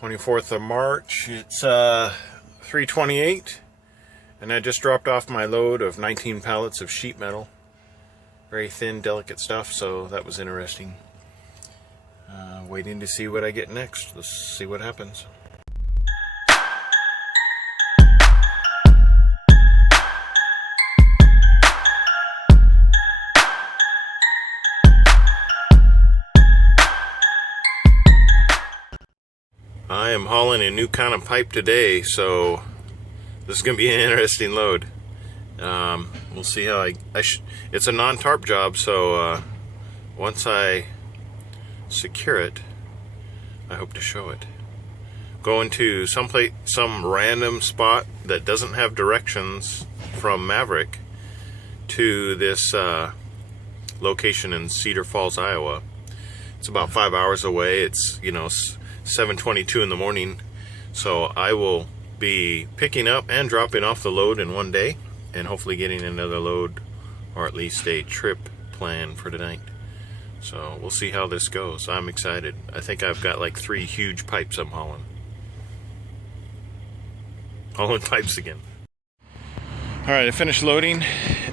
24th of March. It's 3:28, and I just dropped off my load of 19 pallets of sheet metal. Very thin, delicate stuff, so that was interesting. Waiting to see what I get next. Let's see what happens. I am hauling a new kind of pipe today, so this is going to be an interesting load. We'll see how it's a non-tarp job, so once I secure it, I hope to show it. Going to some random spot that doesn't have directions from Maverick to this location in Cedar Falls, Iowa. It's about 5 hours away. It's 7:22 in the morning, so I will be picking up and dropping off the load in one day, and hopefully getting another load, or at least a trip planned for tonight. So we'll see how this goes. I'm excited. I think I've got like 3 huge pipes I'm hauling. Hauling pipes again. Alright, I finished loading,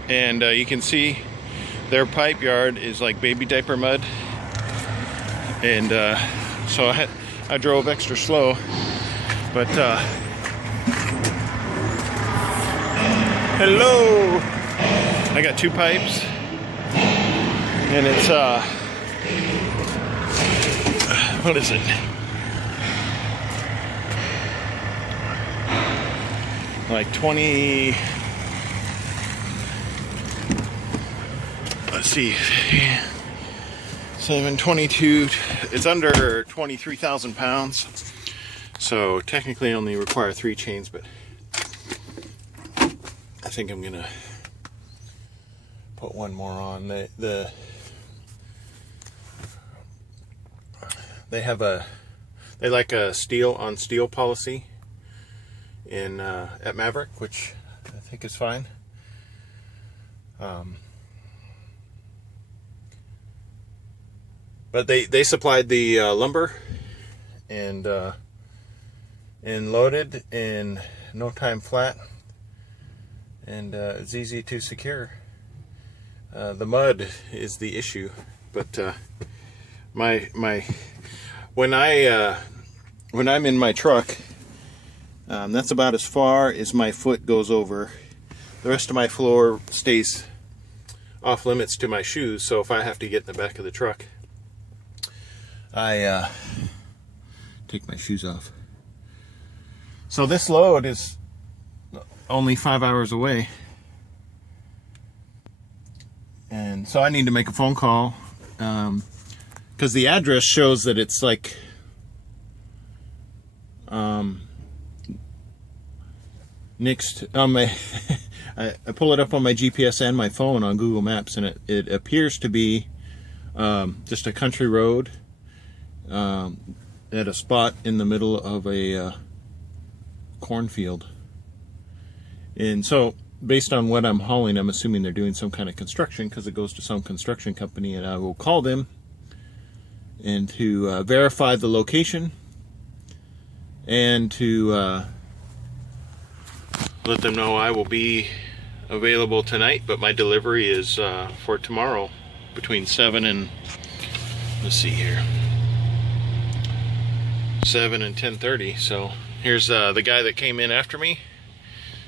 and you can see their pipe yard is like baby diaper mud, and so I drove extra slow, but hello! I got 2 pipes, and it's what is it? Like 20. Let's see. 722. It's under 23,000 pounds, so technically I only require 3 chains, but I think I'm gonna put one more on. They like a steel on steel policy in at Maverick, which I think is fine. But they supplied the lumber and loaded in no time flat, and it's easy to secure. The mud is the issue, but when I'm in my truck, that's about as far as my foot goes over. The rest of my floor stays off limits to my shoes, so if I have to get in the back of the truck, I take my shoes off. So this load is only 5 hours away, and so I need to make a phone call, because the address shows that it's like next on my I pull it up on my GPS and my phone on Google Maps, and it appears to be just a country road at a spot in the middle of a cornfield. And so based on what I'm hauling, I'm assuming they're doing some kind of construction, because it goes to some construction company, and I will call them and to verify the location and to let them know I will be available tonight, but my delivery is for tomorrow between 7 and, let's see here, 7 and 10:30. So here's the guy that came in after me.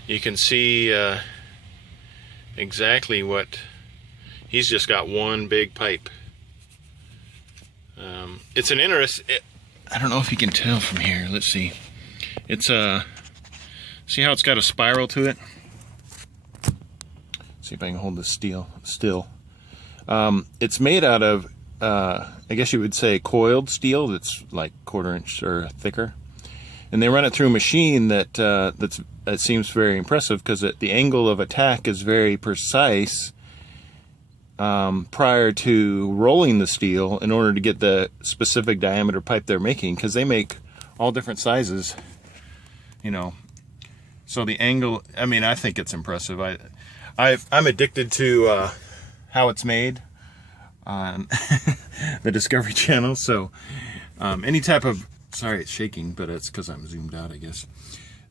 You can see exactly what he's just got. One big pipe. It's an I don't know if you can tell from here. Let's see. It's see how it's got a spiral to it? See if I can hold this steel still. It's made out of I guess you would say coiled steel that's like 1/4 inch or thicker, and they run it through a machine that seems very impressive, because the angle of attack is very precise prior to rolling the steel in order to get the specific diameter pipe they're making, because they make all different sizes, so the angle, I mean, I think it's impressive. I'm addicted to how it's made on the Discovery Channel, so any type of Sorry it's shaking, but it's because I'm zoomed out, I guess.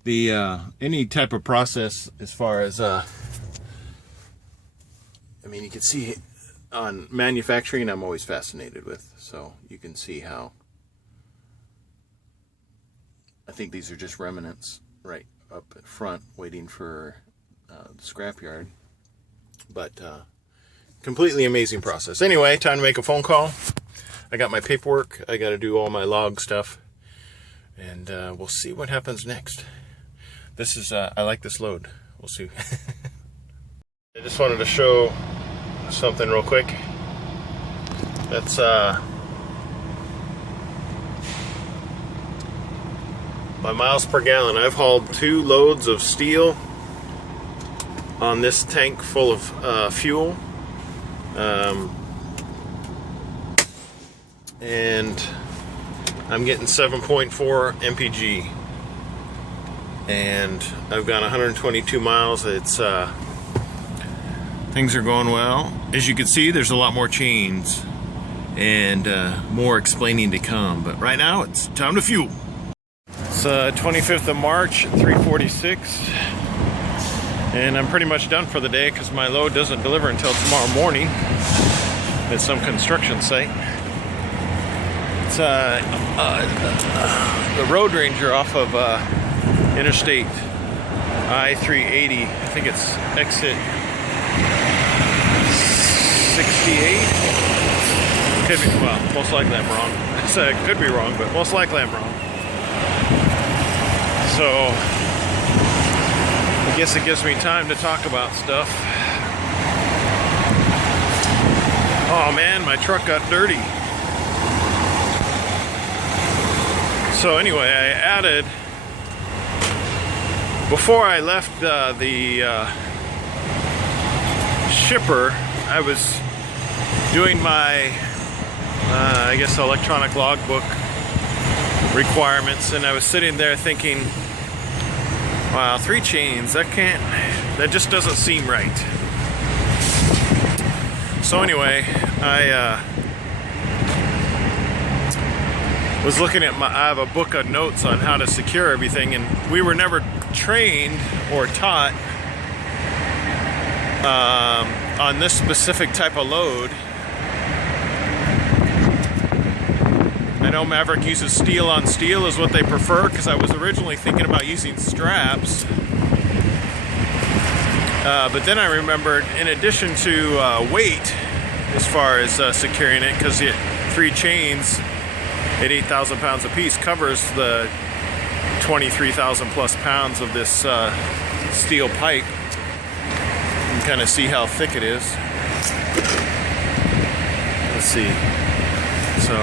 The any type of process as far as I mean, you can see on manufacturing, I'm always fascinated with. So you can see how I think these are just remnants right up at front waiting for the scrapyard. But completely amazing process. Anyway, time to make a phone call. I got my paperwork. I got to do all my log stuff. And we'll see what happens next. This is, I like this load. We'll see. I just wanted to show something real quick. That's my miles per gallon. I've hauled 2 loads of steel on this tank full of fuel. And I'm getting 7.4 mpg. And I've gone 122 miles. It's things are going well. As you can see, there's a lot more chains and more explaining to come. But right now, it's time to fuel. It's 25th of March, 3:46, and I'm pretty much done for the day because my load doesn't deliver until tomorrow morning at some construction site. It's the Road Ranger off of Interstate I-380. I think it's exit 68. Could be, well, most likely I'm wrong. So it could be wrong, but most likely I'm wrong. So I guess it gives me time to talk about stuff. Oh man, my truck got dirty. So anyway, I added, before I left the shipper, I was doing my, I guess, electronic logbook requirements, and I was sitting there thinking, wow, 3 chains, that just doesn't seem right. So anyway, I was looking at I have a book of notes on how to secure everything, and we were never trained or taught on this specific type of load. I know Maverick uses steel on steel is what they prefer, because I was originally thinking about using straps. But then I remembered, in addition to weight, as far as securing it, because 3 chains at 8,000 pounds apiece covers the 23,000 plus pounds of this steel pipe. You can kind of see how thick it is. Let's see. So,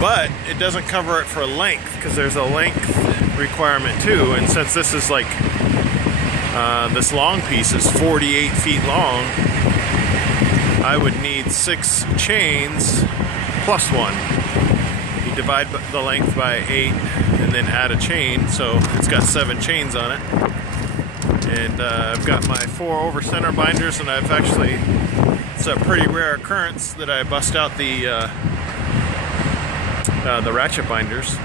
but it doesn't cover it for length, because there's a length requirement too. And since this is like this long piece is 48 feet long, I would need 6 chains plus 1. You divide the length by 8 and then add a chain, so it's got 7 chains on it. And I've got my 4 over center binders, and I've actually, it's a pretty rare occurrence that I bust out the ratchet binders.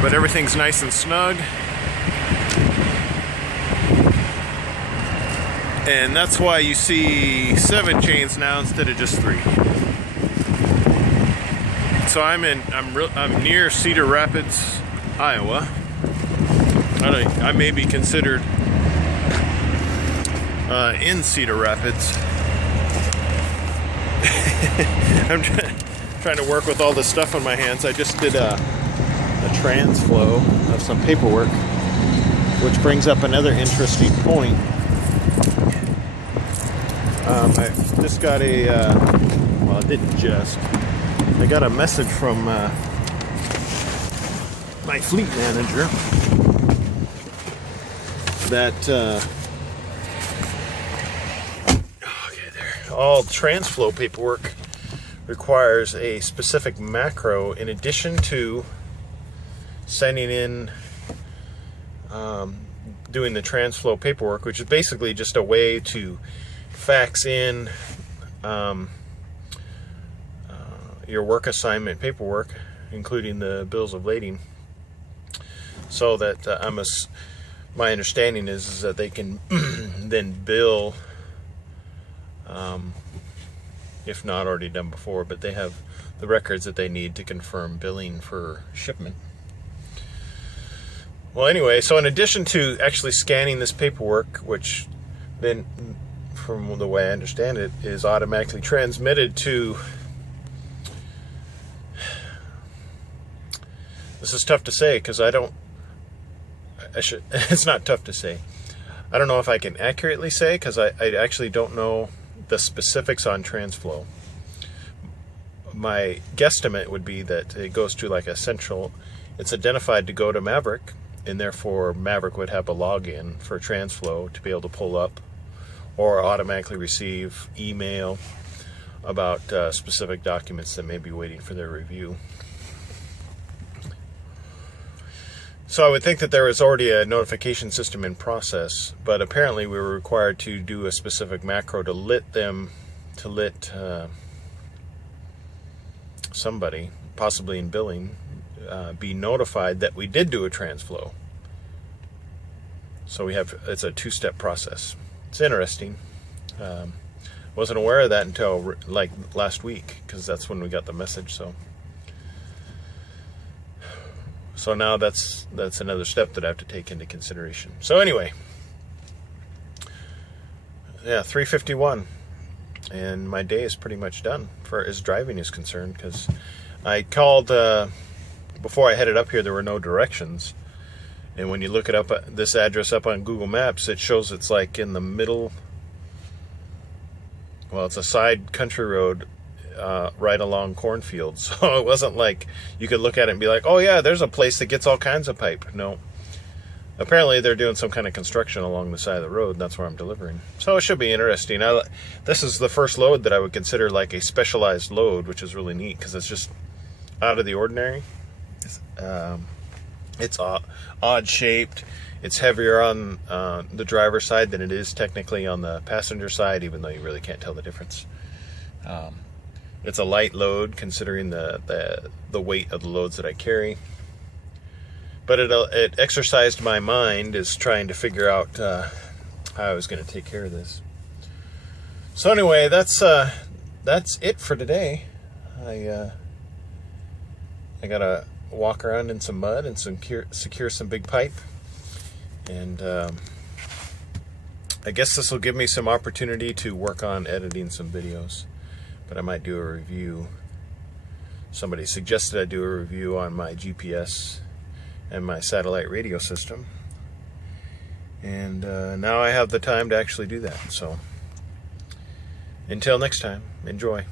But everything's nice and snug. And that's why you see 7 chains now instead of just 3. So I'm near Cedar Rapids, Iowa. I may be considered in Cedar Rapids. I'm trying to work with all this stuff on my hands. I just did a transflow of some paperwork, which brings up another interesting point. I just got well, I didn't just. I got a message from my fleet manager that okay, there. All transflow paperwork requires a specific macro in addition to sending in doing the transflow paperwork, which is basically just a way to fax in your work assignment paperwork including the bills of lading, so that my understanding is that they can then bill, if not already done before, but they have the records that they need to confirm billing for shipment. Well, anyway, so in addition to actually scanning this paperwork, which then, from the way I understand it, is automatically transmitted to... This is tough to say because it's not tough to say. I don't know if I can accurately say because I actually don't know the specifics on TransFlow. My guesstimate would be that it goes to like a central, it's identified to go to Maverick, and therefore Maverick would have a login for TransFlow to be able to pull up or automatically receive email about specific documents that may be waiting for their review. So I would think that there is already a notification system in process, but apparently we were required to do a specific macro to let somebody, possibly in billing, be notified that we did do a TransFlow. So it's a two-step process. It's interesting. Wasn't aware of that until like last week, because that's when we got the message. So now that's another step that I have to take into consideration. So anyway, yeah, 3:51, and my day is pretty much done as driving is concerned, because I called before I headed up here. There were no directions, and when you look it up, this address up on Google Maps, it shows it's like in the middle. Well, it's a side country road. Right along cornfields, so it wasn't like you could look at it and be like, oh yeah, there's a place that gets all kinds of pipe. No, apparently they're doing some kind of construction along the side of the road, and that's where I'm delivering. So it should be interesting. This is the first load that I would consider like a specialized load, which is really neat because it's just out of the ordinary. It's odd shaped. It's heavier on the driver's side than it is technically on the passenger side, even though you really can't tell the difference. It's a light load considering the weight of the loads that I carry. But it exercised my mind as trying to figure out how I was going to take care of this. So anyway, that's it for today. I gotta walk around in some mud and secure some big pipe, and I guess this will give me some opportunity to work on editing some videos. But I might do a review. Somebody suggested I do a review on my GPS and my satellite radio system. And now I have the time to actually do that. So until next time, enjoy.